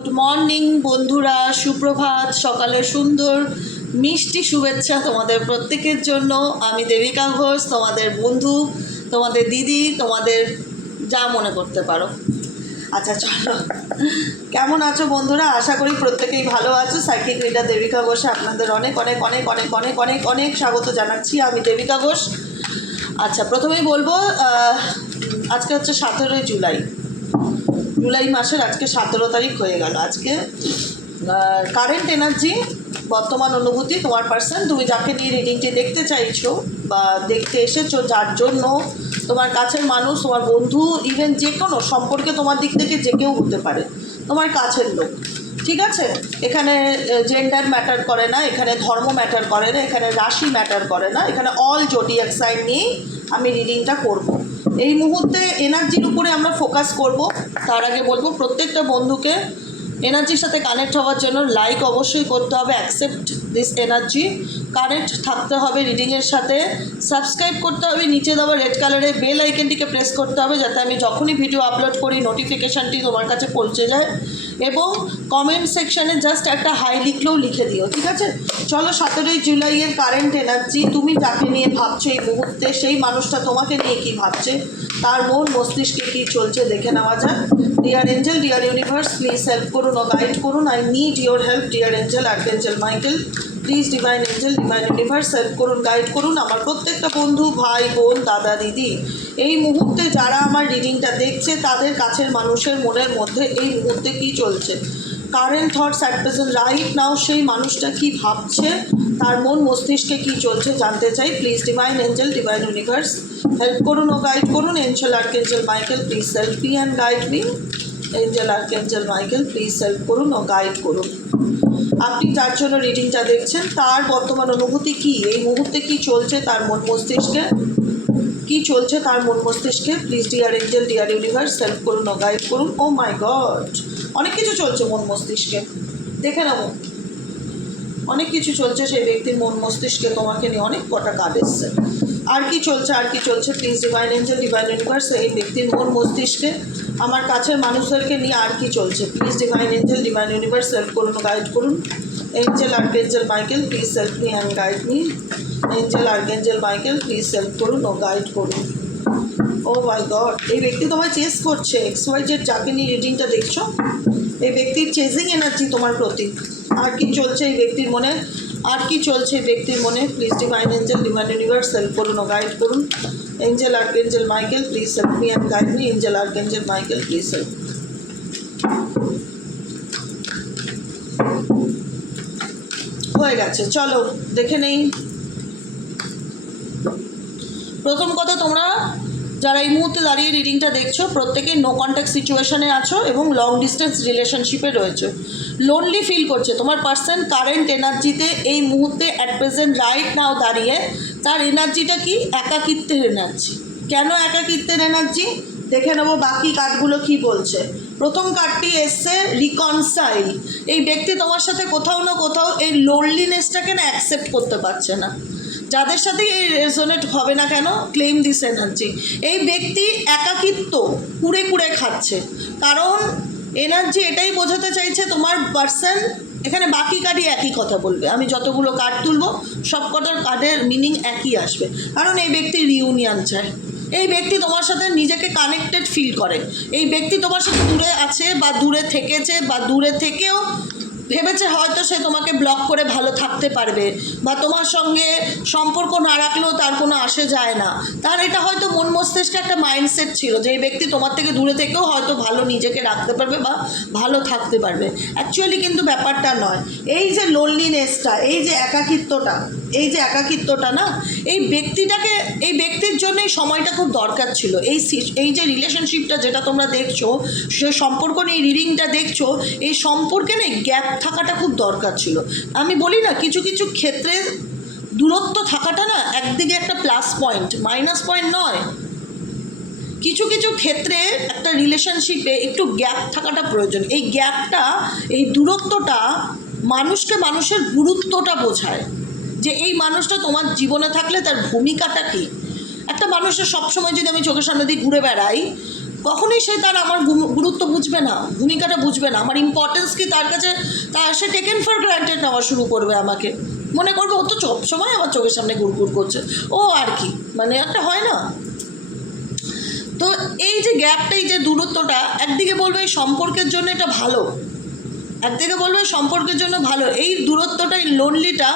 Good morning বন্ধুরা। সুপ্রভাত। সকালের সুন্দর মিষ্টি শুভেচ্ছা তোমাদের প্রত্যেকের জন্য। আমি দেবিকা ঘোষ, তোমাদের বন্ধু, তোমাদের দিদি, তোমাদের যা মনে করতে পারো। আচ্ছা চলো। কেমন আছো বন্ধুরা? আশা করি প্রত্যেকেই ভালো আছো। সাইকিক রিডার দেবিকা ঘোষে আপনাদের অনেক অনেক অনেক অনেক অনেক অনেক অনেক স্বাগত জানাচ্ছি। আমি দেবিকা ঘোষ। আচ্ছা প্রথমেই বলব আজকে হচ্ছে সতেরোই জুলাই। জুলাই মাসের আজকে সতেরো তারিখ হয়ে গেল। আজকে কারেন্ট এনার্জি বর্তমান অনুভূতি তোমার পার্সন তুমি যাকে নিয়ে রিডিংটি দেখতে চাইছো বা দেখতে এসেছ, যার জন্য তোমার কাছের মানুষ, তোমার বন্ধু ইভেন যে কোনো সম্পর্কে তোমার দিক থেকে যে কেউ হতে পারে, তোমার কাছের লোক। ঠিক আছে? এখানে জেন্ডার ম্যাটার করে না, এখানে ধর্ম ম্যাটার করে না, এখানে রাশি ম্যাটার করে না, এখানে অল জোডিয়াক সাইন নিয়েই আমি রিডিংটা করব। এই মুহূর্তে এনার্জির উপরে আমরা ফোকাস করব। তার আগে বলব, প্রত্যেকটা বন্ধুকে এনার্জির সাথে কানেক্ট হওয়ার জন্য লাইক অবশ্যই করতে হবে অ্যাকসেপ্ট দিস এনার্জি কানেক্ট থাকতে হবে রিডিংয়ের সাথে সাবস্ক্রাইব করতে হবে, নিচে দেওয়া রেড কালারের বেল আইকনটিকে প্রেস করতে হবে যাতে আমি যখনই ভিডিও আপলোড করি নোটিফিকেশানটি তোমার কাছে পৌঁছে যায়। এবং কমেন্ট সেকশানে জাস্ট একটা হাই লিখলেও লিখে দিও, ঠিক আছে? চলো সতেরোই জুলাইয়ের কারেন্ট এনার্জি তুমি যাকে নিয়ে ভাবছ এই মুহূর্তে, সেই মানুষটা তোমাকে নিয়ে কি ভাবছে? তার মন মস্তিষ্কে কি চলছে দেখে নেওয়া যাক। Dear angel dear universe please help করুন ও গাইড করুন। I need your help dear angel archangel Michael please divine angel divine universe help করুন গাইড করুন। আমার প্রত্যেকটা বন্ধু, ভাই, বোন, দাদা, দিদি। এই মুহূর্তে যারা আমার রিডিংটা দেখছে, তাদের কাছের মানুষের মনের মধ্যে এই মুহূর্তে কি চলছে? Current thoughts at present right now সেই মানুষটা কি ভাবছে? তার মন মস্তিষ্কে কি চলছে জানতে চাই। Please divine angel divine universe help করুন, ও গাইড করুন angel archangel Michael please help me and guide me angel archangel Michael please help করুন, ও গাইড করুন। আপনি যার জন্য রিডিংটা দেখছেন, তার বর্তমান অনুভূতি কি? এই মুহূর্তে কি চলছে তার মন মস্তিষ্কে? কি চলছে তার মন মস্তিষ্কে? Please dear angel dear universe help করুন, ও গাইড করুন। ও মাই গড অনেক কিছু চলছে মন মস্তিষ্কে। দেখে নেব অনেক কিছু চলছে সেই ব্যক্তির মন মস্তিষ্কে তোমাকে নিয়ে অনেক কটা কাজ এসছে। আর কি চলছে, আর কি চলছে? Please divine angel divine universe এই ব্যক্তির মন, মস্তিষ্কে আমার কাছের মানুষদেরকে নিয়ে আর কি চলছে? Please divine angel divine universe help করুন গাইড করুন। Angel archangel Michael please help me and guide me angel archangel Michael please help করুন ও গাইড করুন। ও মাই গড এই ব্যক্তি তোমায় চেস করছে। এক্স ওয়াই জেড যাকে নিয়ে রিডিংটা দেখছ? এই ব্যক্তির চেজিং এনার্জি তোমার প্রতি। আর কি চলছে এই ব্যক্তির মনে? আর কি চলছে ব্যক্তির মনে? Please divine angel divine universe help করুন ও গাইড করুন। Angel archangel Michael please help me and guide me angel archangel Michael please help হয়ে গেছে, চলো, দেখে নেই। প্রথম কথা তোমরা যারা এই মুহূর্তে দাঁড়িয়ে রিডিংটা দেখছ, প্রত্যেকে নো কন্ট্যাক্ট সিচুয়েশনে আছো এবং লং ডিস্টেন্স রিলেশনশিপে রয়েছে। লোনলি ফিল করছে। তোমার পার্সন কারেন্ট এনার্জিতে এই মুহূর্তে অ্যাট প্রেজেন্ট রাইট নাও দাঁড়িয়ে, তার এনার্জিটা কি? একাকিত্বের এনার্জি কেন একাকিত্বের এনার্জি দেখে নেব বাকি কার্ডগুলো কি বলছে। প্রথম কার্ডটি এসছে রিকনসাইল এই ব্যক্তি তোমার সাথে কোথাও না কোথাও এই লোনলিনেসটাকে না অ্যাকসেপ্ট করতে পারছে না। যাদের সাথে এই রেজোনেট হবে না কেন? ক্লেম দিস এনার্জি এই ব্যক্তি একাকিত্ব, কুড়ে কুড়ে খাচ্ছে। কারণ এনার্জি এটাই বোঝাতে চাইছে তোমার পার্সন এখানে বাকি কার্ডই একই কথা বলবে। আমি যতগুলো কার্ড তুলবো সব কটার কার্ডের মিনিং একই আসবে। কারণ এই ব্যক্তি রিউনিয়ন চায়। এই ব্যক্তি তোমার সাথে নিজেকে কানেক্টেড ফিল করে। এই ব্যক্তি তোমার সাথে দূরে আছে বা দূরে থেকেছে বা দূরে থেকেও ভেবেছে হয়তো সে তোমাকে ব্লক করে ভালো থাকতে পারবে বা তোমার সঙ্গে সম্পর্ক না রাখলেও তার কোনো আসে যায় না। তার এটা হয়তো মন মস্তিষ্কে একটা মাইন্ডসেট ছিল যে এই ব্যক্তি তোমার থেকে দূরে থেকেও হয়তো ভালো নিজেকে রাখতে পারবে বা ভালো থাকতে পারবে। অ্যাকচুয়ালি কিন্তু ব্যাপারটা নয়। এই যে লোনলিনেসটা এই যে একাকিত্বটা, এই যে একাকিত্বটা না, এই ব্যক্তিটাকে, এই ব্যক্তির জন্য এই সময়টা খুব দরকার ছিল। এই এই যে রিলেশনশিপটা যেটা তোমরা দেখছ সে সম্পর্ক নিয়ে রিডিংটা দেখছ, এই সম্পর্কে না গ্যাপ থাকাটা খুব দরকার ছিল। আমি বলি না, কিছু কিছু ক্ষেত্রে দূরত্ব থাকাটা না একদিকে একটা প্লাস পয়েন্ট মাইনাস পয়েন্ট নয়। কিছু কিছু ক্ষেত্রে একটা রিলেশনশিপে একটু গ্যাপ থাকাটা প্রয়োজন। এই গ্যাপটা এই দূরত্বটা মানুষকে মানুষের গুরুত্বটা বোঝায়। যে এই মানুষটা তোমার জীবনে থাকলে তার ভূমিকাটা কী? একটা মানুষের সবসময় যদি আমি চোখের সামনে দিয়ে ঘুরে বেড়াই কখনোই সে তার আমার গুরুত্ব বুঝবে না, ভূমিকাটা বুঝবে না। আমার ইম্পর্টেন্স কি তার কাছে তার সে টেকেন ফর গ্রান্টেড নেওয়া শুরু করবে আমাকে। মনে করবে ও তো সব সময় আমার চোখের সামনে গুড়গুড় করছে। ও আর কি মানে একটা হয় না। তো এই যে গ্যাপটা এই যে দূরত্বটা, একদিকে বলবে এই সম্পর্কের জন্য এটা ভালো। একদিকে বলবে সম্পর্কের জন্য ভালো। এই দূরত্বটা, এই লোনলিটা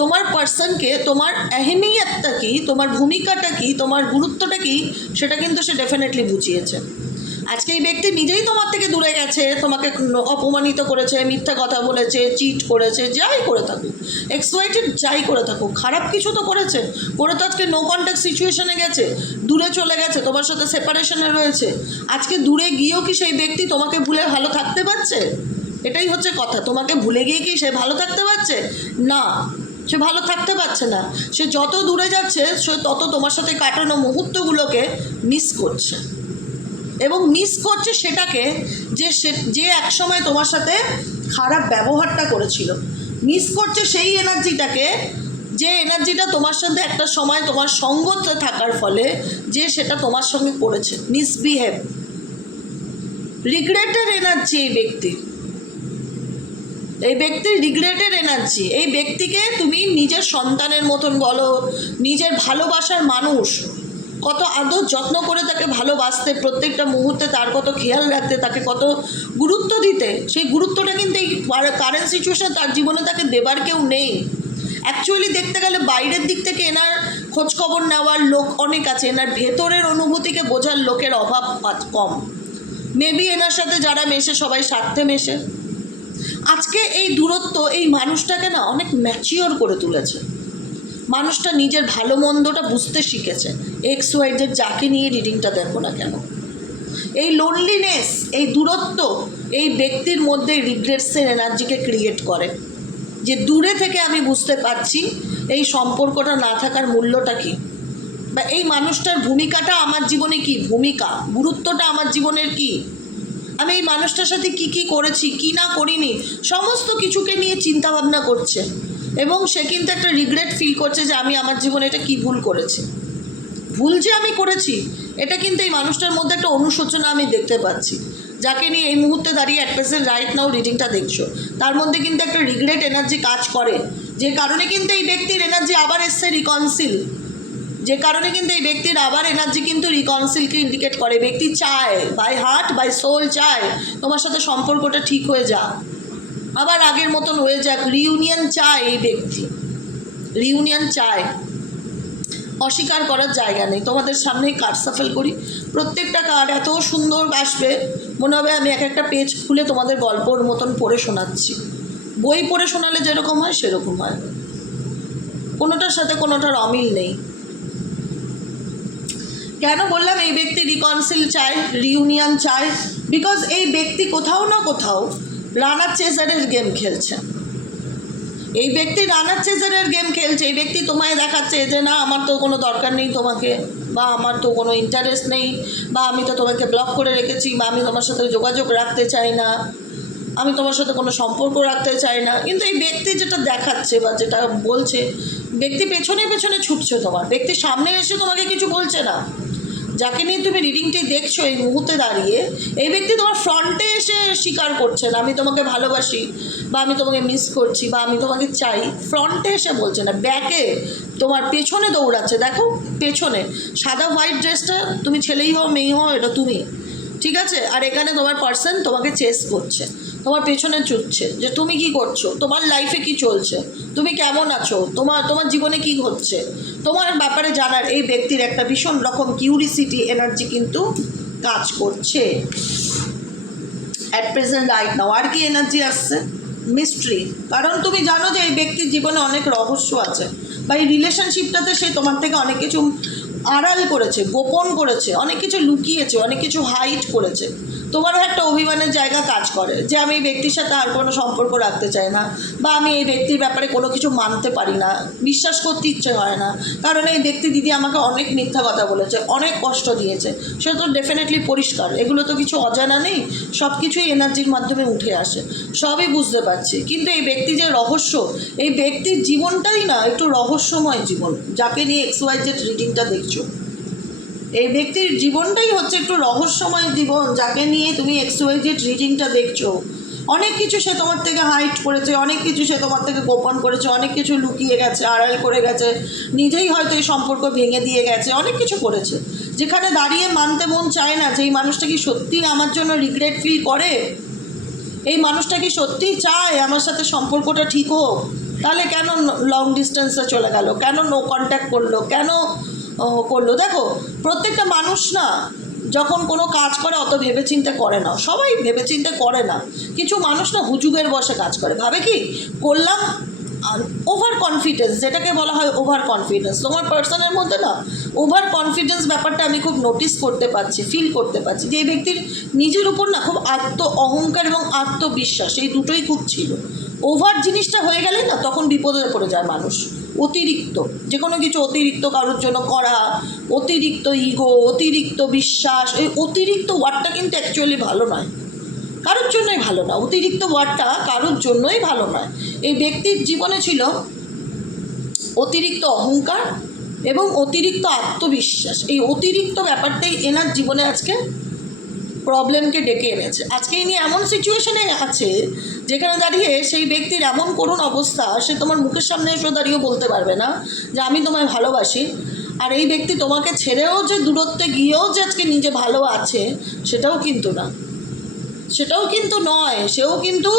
তোমার পার্সনকে তোমার অ্যাহেমিয়াতটা কী, তোমার ভূমিকাটা কী, তোমার গুরুত্বটা কী, সেটা কিন্তু সে ডেফিনেটলি বুঝিয়েছে। আজকে এই ব্যক্তি নিজেই তোমার থেকে দূরে গেছে, তোমাকে অপমানিত করেছে, মিথ্যা কথা বলেছে চিট করেছে, যাই করে থাকুক এক্সপ্লয়েটেড যাই করে থাকুক, খারাপ কিছু তো করেছে, করে তো আজকে নো কন্ট্যাক্ট সিচুয়েশনে গেছে, দূরে চলে গেছে, তোমার সাথে সেপারেশনে রয়েছে, আজকে দূরে গিয়েও কি সেই ব্যক্তি তোমাকে ভুলে ভালো থাকতে পারছে? এটাই হচ্ছে কথা, তোমাকে ভুলে গিয়ে কি সে ভালো থাকতে পারছে? না। সে ভালো থাকতে পারছে না। সে যত দূরে যাচ্ছে, সে তত তোমার সাথে কাটানো মুহূর্তগুলোকে মিস করছে। এবং মিস করছে সেটাকে যে সে, যে একসময় তোমার সাথে খারাপ ব্যবহারটা করেছিল। মিস করছে সেই এনার্জিটাকে যে এনার্জিটা তোমার সাথে একটা সময় তোমার সঙ্গতে থাকার ফলে যে সেটা তোমার সঙ্গে করেছে। মিসবিহেভ রিগ্রেটের এনার্জি এই ব্যক্তি। এই ব্যক্তির রিগ্রেটের এনার্জি এই ব্যক্তিকে তুমি নিজের সন্তানের মতন বলো, নিজের ভালোবাসার মানুষ। কত আদর যত্ন করে তাকে ভালোবাসতে, প্রত্যেকটা মুহূর্তে তার কত খেয়াল রাখতে, তাকে কত গুরুত্ব দিতে। সেই গুরুত্বটা কিন্তু এই কারেন্ট সিচুয়েশন তার জীবনে তাকে দেবার কেউ নেই। অ্যাকচুয়ালি দেখতে গেলে বাইরের দিক থেকে এনার খোঁজখবর নেওয়ার লোক অনেক আছে, এনার ভেতরের অনুভূতিকে বোঝার লোকের অভাব কম। মেবি এনার সাথে যারা মেশে সবাই স্বার্থে মেশে। আজকে এই দূরত্ব এই মানুষটাকে না অনেক ম্যাচিওর করে তুলেছে। মানুষটা নিজের ভালো মন্দটা বুঝতে শিখেছে। এক্স ওয়াইজের যাকে নিয়ে রিডিংটা দেখো না কেন? এই লোনলিনেস এই দূরত্ব এই ব্যক্তির মধ্যে রিগ্রেটসের এনার্জিকে ক্রিয়েট করে। যে দূরে থেকে আমি বুঝতে পারছি এই সম্পর্কটা না থাকার মূল্যটা কী? বা এই মানুষটার ভূমিকাটা আমার জীবনে কি? ভূমিকা, গুরুত্বটা আমার জীবনের কি? আমি এই মানুষটার সাথে কি কি করেছি, কি না করিনি, সমস্ত কিছুকে নিয়ে চিন্তা ভাবনা করছে। এবং সে কিন্তু একটা রিগ্রেট ফিল করছে যে আমি আমার জীবনে এটা কি ভুল করেছি। ভুল যে আমি করেছি, এটা কিন্তু এই মানুষটার মধ্যে একটা অনুশোচনা আমি দেখতে পাচ্ছি। যাকে নিয়ে এই মুহূর্তে দাঁড়িয়ে অ্যাট প্রেসেন্ট রাইট নাও রিডিংটা দেখছ। তার মধ্যে কিন্তু একটা রিগ্রেট এনার্জি কাজ করে। যে কারণে কিন্তু এই ব্যক্তির এনার্জি আবার এসছে রিকনসিল যে কারণে কিন্তু এই ব্যক্তির আবার এনার্জি কিন্তু রিকনসিলকে ইন্ডিকেট করে। ব্যক্তি চায় বাই হার্ট বাই সোল চায়, তোমার সাথে সম্পর্কটা ঠিক হয়ে যা আবার আগের মতন হয়ে যাক। রিউনিয়ন চায় এই ব্যক্তি। রিউনিয়ন চায়। অস্বীকার করার জায়গা নেই। তোমাদের সামনেই কার্ড সাফেল করি। প্রত্যেকটা কার্ড এত সুন্দর আসবে। মনে হবে আমি এক একটা পেজ খুলে তোমাদের গল্পর মতন পড়ে শোনাচ্ছি। বই পড়ে শোনালে যেরকম হয়, সেরকম হয়। কোনোটার সাথে কোনোটার অমিল নেই। কেন বললাম এই ব্যক্তি রিকনসিল চায় রিউনিয়ন চায়? বিকজ এই ব্যক্তি কোথাও না কোথাও রানার চেজারের গেম খেলছে। এই ব্যক্তি রানার চেজারের গেম খেলছে, এই ব্যক্তি তোমায় দেখাচ্ছে যে না, আমার তো কোনো দরকার নেই তোমাকে, বা আমার তো কোনো ইন্টারেস্ট নেই, বা আমি তো তোমাকে ব্লক করে রেখেছি, বা আমি তোমার সাথে যোগাযোগ রাখতে চাই না, আমি তোমার সাথে কোনো সম্পর্ক রাখতে চাই না। কিন্তু এই ব্যক্তি যেটা দেখাচ্ছে বা যেটা বলছে, ব্যক্তি পেছনে পেছনে ছুটছে তোমার, ব্যক্তি সামনে এসে তোমাকে কিছু বলছে না। যাকে নিয়ে তুমি রিডিংটি দেখছ এই মুহূর্তে দাঁড়িয়ে, এই ব্যক্তি তোমার ফ্রন্টে এসে স্বীকার করছে না, আমি তোমাকে ভালোবাসি বা আমি তোমাকে মিস করছি বা আমি তোমাকে চাই। ফ্রন্টে এসে বলছে না ব্যাকে তোমার পেছনে দৌড়াচ্ছে। দেখো, পেছনে। সাদা হোয়াইট ড্রেসটা তুমি ছেলেই হও, মেয়েই হও, এটা তুমি। ঠিক আছে? আর এখানে তোমার পার্সন তোমাকে চেস করছে। তোমার পেছনে ছুটছে যে তুমি কি করছ? তোমার লাইফে কি চলছে? তুমি কেমন আছো? তোমার তোমার জীবনে কি হচ্ছে তোমার ব্যাপারে জানার এই ব্যক্তির একটা ভীষণ রকম কিউরিসিটি এনার্জি কিন্তু কাজ করছে। অ্যাট প্রেজেন্ট রাইট নাও আর কি এনার্জি আসছে? মিস্ট্রি কারণ তুমি জানো যে এই ব্যক্তির জীবনে অনেক রহস্য আছে। বা এই রিলেশনশিপটাতে সে তোমার থেকে অনেক কিছু আড়াল করেছে, গোপন করেছে, অনেক কিছু লুকিয়েছে, অনেক কিছু হাইট করেছে। তোমারও একটা অভিমানের জায়গা কাজ করে যে আমি এই ব্যক্তির সাথে আর কোনো সম্পর্ক রাখতে চাই না বা আমি এই ব্যক্তির ব্যাপারে কোনো কিছু মানতে পারি না। বিশ্বাস করতে ইচ্ছে হয় না। কারণ এই ব্যক্তি দিদি আমাকে অনেক মিথ্যা কথা বলেছে, অনেক কষ্ট দিয়েছে। সে তো ডেফিনেটলি পরিষ্কার। এগুলো তো কিছু অজানা নেই। সব কিছুই এনার্জির মাধ্যমে উঠে আসে। সবই বুঝতে পারছি। কিন্তু এই ব্যক্তি যে রহস্য, এই ব্যক্তির জীবনটাই না, একটু রহস্যময় জীবন। যাকে নিয়ে এক্স ওয়াই জেড রিডিংটা দেখছ। এই ব্যক্তির জীবনটাই হচ্ছে একটু রহস্যময় জীবন, যাকে নিয়ে তুমি এক্সওয়াইজেড রিডিংটা দেখছ। অনেক কিছু সে তোমার থেকে হাইট করেছে, অনেক কিছু সে তোমার থেকে গোপন করেছে, অনেক কিছু লুকিয়ে গেছে, আড়াল করে গেছে, নিজেই হয়তো এই সম্পর্ক ভেঙে দিয়ে গেছে, অনেক কিছু করেছে। যেখানে দাঁড়িয়ে মানতে মন চায় না যে এই মানুষটা কি সত্যিই আমার জন্য রিগ্রেট ফিল করে? এই মানুষটা কি সত্যিই চায় আমার সাথে সম্পর্কটা ঠিক হোক? তাহলে কেন লং ডিস্টেন্সে চলে গেল? কেন নো কন্ট্যাক্ট করল? কেন করল। দেখো, প্রত্যেকটা মানুষ না, যখন কোনো কাজ করে, অত ভেবেচিন্তে করে না। সবাই ভেবেচিন্তে করে না। কিছু মানুষ না হুজুগের বসে কাজ করে। ভাবে কি? করলাম ওভার কনফিডেন্স যেটাকে বলা হয় ওভার কনফিডেন্স তোমার পার্সনের মধ্যে না ওভার কনফিডেন্স ব্যাপারটা আমি খুব নোটিস করতে পারছি ফিল করতে পারছি। যে ব্যক্তির নিজের উপর না খুব আত্ম অহংকার এবং আত্মবিশ্বাস, এই দুটোই খুব ছিল। ওভার জিনিসটা হয়ে গেলে না, তখন বিপদে পড়ে যায় মানুষ। অতিরিক্ত যে কোনো কিছু অতিরিক্ত কারোর জন্য করা, অতিরিক্ত ইগো অতিরিক্ত বিশ্বাস, এই অতিরিক্ত ওয়ার্ডটা কিন্তু অ্যাকচুয়ালি ভালো নয়। কারোর জন্যই ভালো না, অতিরিক্ত ওয়ার্ডটা কারোর জন্যই ভালো নয়। এই ব্যক্তির জীবনে ছিল অতিরিক্ত অহংকার এবং অতিরিক্ত আত্মবিশ্বাস। এই অতিরিক্ত ব্যাপারটাই এনার জীবনে আজকে প্রবলেমকে ডেকে এনেছে। আজকে ইনি এমন সিচুয়েশনে আছে, যেখানে দাঁড়িয়ে সেই ব্যক্তির এমন করুণ অবস্থা, সে তোমার মুখের সামনে এসে দাঁড়িয়েও বলতে পারবে না যে আমি তোমায় ভালোবাসি। আর এই ব্যক্তি তোমাকে ছেড়েও যে দূরত্বে গিয়েও যে আজকে নিজে ভালো আছে, সেটাও কিন্তু না। সেটাও কিন্তু নয়, সেও কিন্তু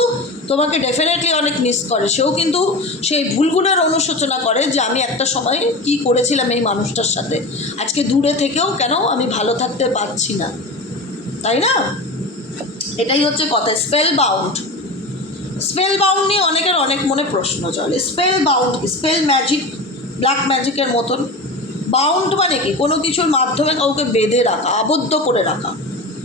তোমাকে ডেফিনেটলি অনেক মিস করে। সেও কিন্তু সেই ভুলগুলোর অনুশোচনা করে যে আমি একটা সময় কি করেছিলাম এই মানুষটার সাথে। আজকে দূরে থেকেও কেন আমি ভালো থাকতে পারছি না। তাই না? এটাই হচ্ছে কথা। স্পেল বাউন্ড স্পেল বাউন্ড নিয়ে অনেকের অনেক মনে প্রশ্ন চলে। Spell bound spell magic black ম্যাজিকের মতন। বাউন্ড মানে কি? কোনো কিছুর মাধ্যমে কাউকে বেঁধে রাখা, আবদ্ধ করে রাখা।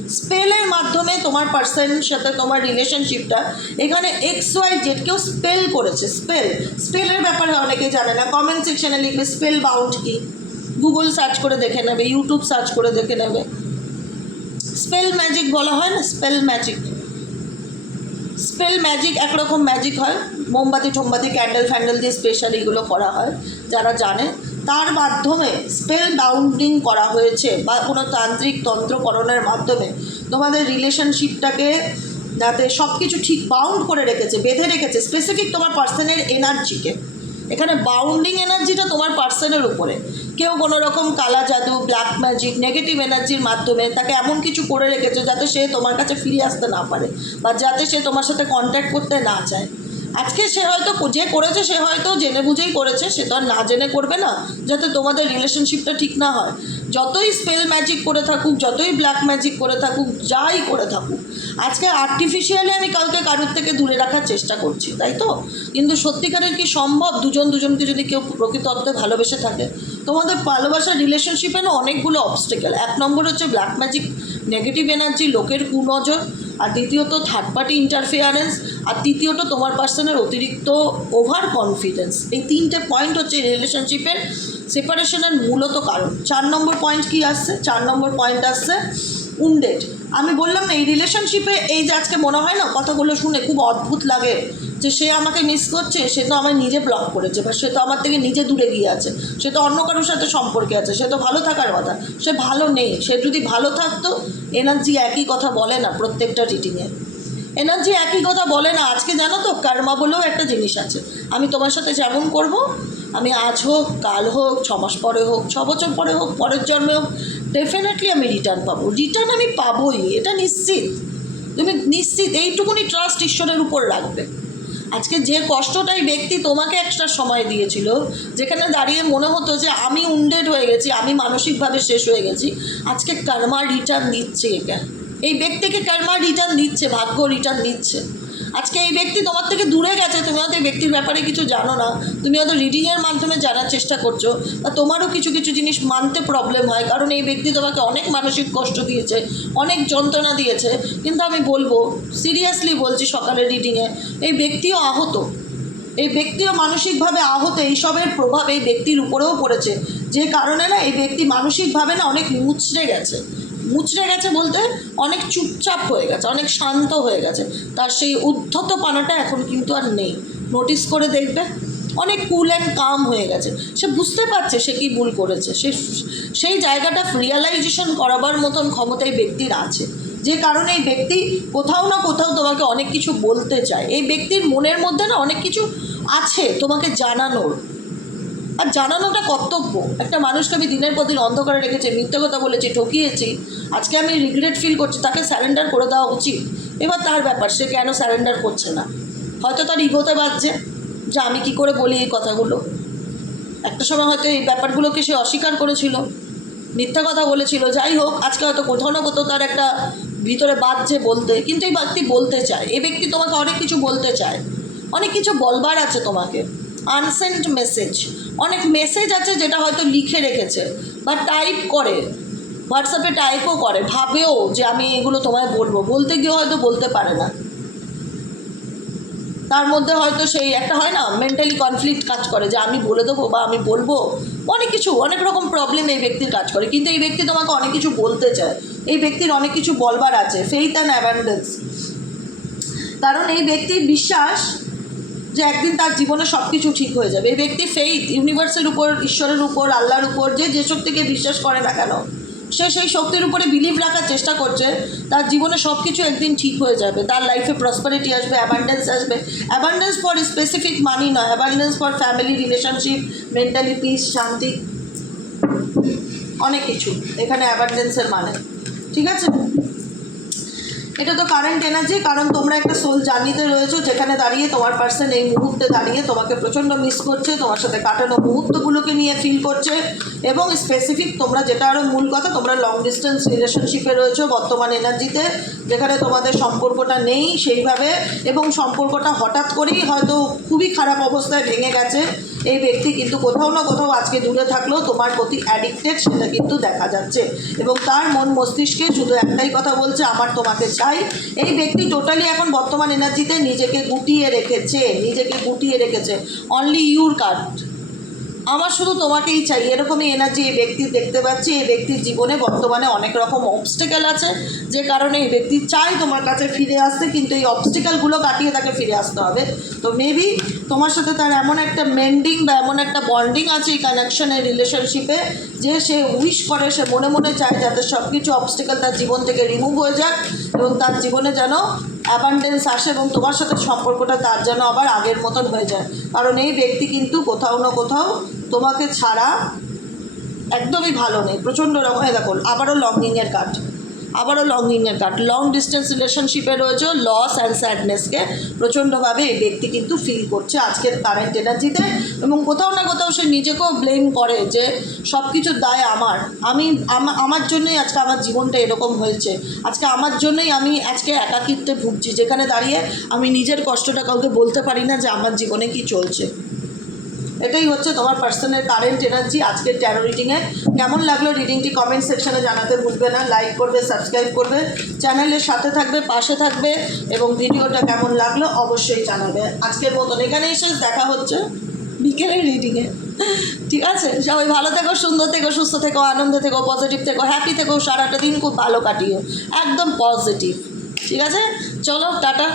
স্পেলের মাধ্যমে তোমার পার্সনের সাথে তোমার রিলেশনশিপটা এখানে এক্স ওয়াই জেড কেউ স্পেল করেছে। স্পেল স্পেলের ব্যাপারে অনেকে জানে না। কমেন্ট সেকশনে লিখবে স্পেল বাউন্ড কি? গুগল সার্চ করে দেখে নেবে ইউটিউব সার্চ করে দেখে নেবে। স্পেল ম্যাজিক বলা হয় না? স্পেল ম্যাজিক স্পেল ম্যাজিক একরকম ম্যাজিক হয়। মোমবাতি টোমবাতি ক্যান্ডেল ফ্যান্ডেল দিয়ে স্পেশাল এগুলো করা হয়, যারা জানে। তার মাধ্যমে স্পেল বাউন্ডিং করা হয়েছে বা কোনো তান্ত্রিক তন্ত্রকরণের মাধ্যমে তোমাদের রিলেশনশিপটাকে যাতে সব কিছু ঠিক বাউন্ড করে রেখেছে, বেঁধে রেখেছে স্পেসিফিক তোমার পার্সনের এনার্জিকে এখানে বাউন্ডিং এনার্জিটা তোমার পার্সনের উপরে। কেউ কোনো রকম কালা জাদু ব্ল্যাক ম্যাজিক নেগেটিভ এনার্জির মাধ্যমে তাকে এমন কিছু করে রেখেছে যাতে সে তোমার কাছে ফিরে আসতে না পারে বা যাতে সে তোমার সাথে কন্ট্যাক্ট করতে না চায়। আজকে সে হয়তো যে করেছে, সে হয়তো জেনে বুঝেই করেছে, সে তো আর না জেনে করবে না যাতে তোমাদের রিলেশনশিপটা ঠিক না হয়। যতই স্পেল ম্যাজিক করে থাকুক, যতই ব্ল্যাক ম্যাজিক করে থাকুক, যাই করে থাকুক, আজকে আর্টিফিশিয়ালি আমি কাউকে কারোর থেকে দূরে রাখার চেষ্টা করছি, তাই তো? কিন্তু সত্যিকারের কি সম্ভব? দুজন দুজনকে যদি কেউ প্রকৃত অর্থে ভালোবেসে থাকে তোমাদের ভালোবাসার রিলেশনশিপে না অনেকগুলো অবস্টেকেল এক নম্বর হচ্ছে ব্ল্যাক ম্যাজিক নেগেটিভ এনার্জি লোকের কুনজর, আর দ্বিতীয়ত থার্ড পার্টি ইন্টারফিয়ারেন্স আর তৃতীয়ত তোমার পার্সনের অতিরিক্ত ওভার কনফিডেন্স এই তিনটে পয়েন্ট হচ্ছে রিলেশনশিপের সেপারেশনের মূলত কারণ। চার নম্বর পয়েন্ট কি আসছে? চার নম্বর পয়েন্ট আসছে উন্ডেড আমি বললাম না, এই রিলেশনশিপে এই যে আজকে মনে হয় না, কথাগুলো শুনে খুব অদ্ভুত লাগে। যে সে আমাকে মিস করছে, সে তো আমায় নিজে ব্লক করেছে, বা সে তো আমার থেকে নিজে দূরে গিয়ে আছে, সে তো অন্য কারোর সাথে সম্পর্কে আছে, সে তো ভালো থাকার কথা, সে ভালো নেই, সে যদি ভালো থাকতো, এনার্জি একই কথা বলে না প্রত্যেকটা রিডিংয়ে এনার্জি একই কথা বলে না, আজকে জানো তো কর্মা বলেও একটা জিনিস আছে, আমি তোমার সাথে যেমন করব, আমি আজ হোক, কাল হোক, ছ মাস পরে হোক, ছ বছর পরে হোক, পরের জন্মে হোক ডেফিনেটলি আমি রিটার্ন পাবো। রিটার্ন আমি পাবোই, এটা নিশ্চিত। তুমি নিশ্চিত, এইটুকুনি ট্রাস্ট ঈশ্বরের উপর রাখবে। আজকে যে কষ্টটাই ব্যক্তি তোমাকে একটা সময় দিয়েছিল, যেখানে দাঁড়িয়ে মনে হতো যে আমি উন্ডেড হয়ে গেছি, আমি মানসিকভাবে শেষ হয়ে গেছি, আজকে কারমা রিটার্ন দিচ্ছে এটা। এই ব্যক্তিকে কারমা রিটার্ন দিচ্ছে, ভাগ্য রিটার্ন দিচ্ছে। আজকে এই ব্যক্তি তোমার থেকে দূরে গেছে, তুমি হয়তো এই ব্যক্তির ব্যাপারে কিছু জানো না। তুমি হয়তো রিডিংয়ের মাধ্যমে জানার চেষ্টা করছ, বা তোমারও কিছু কিছু জিনিস মানতে প্রবলেম হয়, কারণ এই ব্যক্তি তোমাকে অনেক মানসিক কষ্ট দিয়েছে, অনেক যন্ত্রণা দিয়েছে। কিন্তু আমি বলব সিরিয়াসলি বলছি সকালের রিডিংয়ে এই ব্যক্তিও আহত। এই ব্যক্তিও মানসিকভাবে আহত এইসবের প্রভাব এই ব্যক্তির উপরেও পড়েছে। যে কারণে না, এই ব্যক্তি মানসিকভাবে না অনেক মুচড়ে গেছে। মুচড়ে গেছে বলতে অনেক চুপচাপ হয়ে গেছে, অনেক শান্ত হয়ে গেছে। তার সেই উদ্ধত পানাটা এখন কিন্তু আর নেই। নোটিস করে দেখবে, অনেক কুল অ্যান্ড কাম হয়ে গেছে। সে বুঝতে পারছে সে কি ভুল করেছে। সে সেই জায়গাটা রিয়েলাইজেশন করাবার মতন ক্ষমতা এই ব্যক্তির আছে। যে কারণে এই ব্যক্তি কোথাও না কোথাও তোমাকে অনেক কিছু বলতে চায়। এই ব্যক্তির মনের মধ্যে না অনেক কিছু আছে তোমাকে জানানোর। আর জানানোটা কর্তব্য। একটা মানুষকে আমি দিনের পর দিন অন্ধকারে রেখেছি, মিথ্যে কথা বলেছি, ঠকিয়েছি, আজকে আমি রিগ্রেট ফিল করছি, তাকে স্যারেন্ডার করে দেওয়া উচিত। এবার তার ব্যাপার, সে কেন স্যারেন্ডার করছে না? হয়তো তার ইগোতে বাজছে যে আমি কি করে বলি এই কথাগুলো? একটা সময় হয়তো এই ব্যাপারগুলোকে সে অস্বীকার করেছিল, মিথ্যা কথা বলেছিল, যাই হোক, আজকে হয়তো কোথাও না কোথাও তার একটা ভিতরে বাজছে বলতে, কিন্তু এই ব্যক্তি বলতে চায়। এ ব্যক্তি তোমাকে অনেক কিছু বলতে চায়। অনেক কিছু বলবার আছে তোমাকে। আনসেন্ট মেসেজ অনেক মেসেজ আছে যেটা হয়তো লিখে রেখেছে, বা টাইপ করে। হোয়াটসঅ্যাপে টাইপও করে, ভাবেও যে আমি এগুলো তোমায় বলব। বলতে গিয়ে হয়তো বলতে পারে না। তার মধ্যে হয়তো সেই একটা হয় না মেন্টালি কনফ্লিক্ট কাজ করে যে আমি বলে দেবো বা আমি বলব। অনেক কিছু, অনেক রকম প্রবলেম এই ব্যক্তির কাজ করে। কিন্তু এই ব্যক্তি তোমাকে অনেক কিছু বলতে চায়। এই ব্যক্তির অনেক কিছু বলবার আছে ফেইথ অ্যান্ড অ্যাবান্ডেন্স কারণ এই ব্যক্তির বিশ্বাস যে একদিন তার জীবনে সব কিছু ঠিক হয়ে যাবে। এই ব্যক্তি ফেইথ ইউনিভার্সের উপর, ঈশ্বরের উপর, আল্লাহর উপর, যে যে শক্তিকে বিশ্বাস করে না কেন, সে সেই শক্তির উপরে বিলিভ রাখার চেষ্টা করছে, তার জীবনে সব কিছু একদিন ঠিক হয়ে যাবে। তার লাইফে প্রসপারিটি আসবে অ্যাবান্ডেন্স আসবে। অ্যাবান্ডেন্স ফর স্পেসিফিক মানি নয় abundance for family relationship mentally peace শান্তি, অনেক কিছু। এখানে অ্যাবান্ডেন্সের মানে। ঠিক আছে? এটা তো কারেন্ট এনার্জি কারণ তোমরা একটা সোল জার্নিতে রয়েছো, যেখানে দাঁড়িয়ে তোমার পার্সন এই মুহূর্তে দাঁড়িয়ে তোমাকে প্রচণ্ড মিস করছে, তোমার সাথে কাটানো মুহূর্তগুলোকে নিয়ে ফিল করছে, এবং স্পেসিফিক তোমরা যেটা আরও মূল কথা, তোমরা লং ডিস্টেন্স রিলেশনশিপে রয়েছো বর্তমান এনার্জিতে যেখানে তোমাদের সম্পর্কটা নেই সেইভাবে, এবং সম্পর্কটা হঠাৎ করেই হয়তো খুবই খারাপ অবস্থায় ভেঙে গেছে। এই ব্যক্তি কিন্তু কোথাও না কোথাও আজকে দূরে থাকলেও তোমার প্রতি অ্যাডিক্টেড সেটা কিন্তু দেখা যাচ্ছে। এবং তার মন মস্তিষ্কে শুধু একটাই কথা বলছে, আমার তোমাকে চাই। এই ব্যক্তি টোটালি এখন বর্তমান এনার্জিতে নিজেকে গুটিয়ে রেখেছে, নিজেকে গুটিয়ে রেখেছে। অনলি ইউর কার্ড আমার শুধু তোমাকেই চাই। এরকমই এনার্জি এই ব্যক্তি দেখতে পাচ্ছি, এই ব্যক্তির জীবনে বর্তমানে অনেক রকম অবস্টেকেল আছে, যে কারণে এই ব্যক্তি চাই তোমার কাছে ফিরে আসতে, কিন্তু এই অবস্টেকেলগুলো কাটিয়ে তাকে ফিরে আসতে হবে। তো মেবি তোমার সাথে তার এমন একটা মেন্ডিং বা এমন একটা বন্ডিং আছে এই কানেকশনে রিলেশনশিপে যে সে উইশ করে, সে মনে মনে চায় যাতে সব কিছু অবস্টেকেল তার জীবন থেকে রিমুভ হয়ে যাক এবং তার জীবনে যেন অ্যাবান্ডেন্স আসে এবং তোমার সাথে সম্পর্কটা তার যেন আবার আগের মতন হয়ে যায়। কারণ এই ব্যক্তি কিন্তু কোথাও না কোথাও তোমাকে ছাড়া একদমই ভালো নেই, প্রচণ্ড রকম এই দেখো আবারও লংিংয়ের কার্ড আবারও লংিংয়ের কার্ড লং ডিস্টেন্স রিলেশনশিপে রয়েছে লস অ্যান্ড স্যাডনেসকে প্রচণ্ডভাবে এই ব্যক্তি কিন্তু ফিল করছে আজকের কারেন্ট এনার্জিতে এবং কোথাও না কোথাও সে নিজেকেও ব্লেম করে যে সব কিছুর দায় আমার। আমি, আমার জন্যই আজকে আমার জীবনটা এরকম হয়েছে। আজকে আমার জন্যই আমি আজকে একাকিত্বে ভুগছি, যেখানে দাঁড়িয়ে আমি নিজের কষ্টটা কাউকে বলতে পারি না যে আমার জীবনে কি চলছে। এটাই হচ্ছে তোমার পার্সোনাল কারেন্ট এনার্জি আজকের ট্যারো রিডিংয়ে কেমন লাগল রিডিংটি কমেন্ট সেকশনে জানাতে ভুলবে না লাইক করবে সাবস্ক্রাইব করবে চ্যানেলের সাথে থাকবে, পাশে থাকবে এবং ভিডিওটা কেমন লাগল অবশ্যই জানাবে। আজকের মতন এখানেই শেষ, দেখা হচ্ছে বিকেলের রিডিংয়ে ঠিক আছে? সবাই ভালো থেকো, সুন্দর থেকো, সুস্থ থেকো, আনন্দে থেকো পজিটিভ থেকো হ্যাপি থেকো, সারাটা দিন খুব ভালো কাটিও। একদম পজিটিভ ঠিক আছে? চলো, টাটা।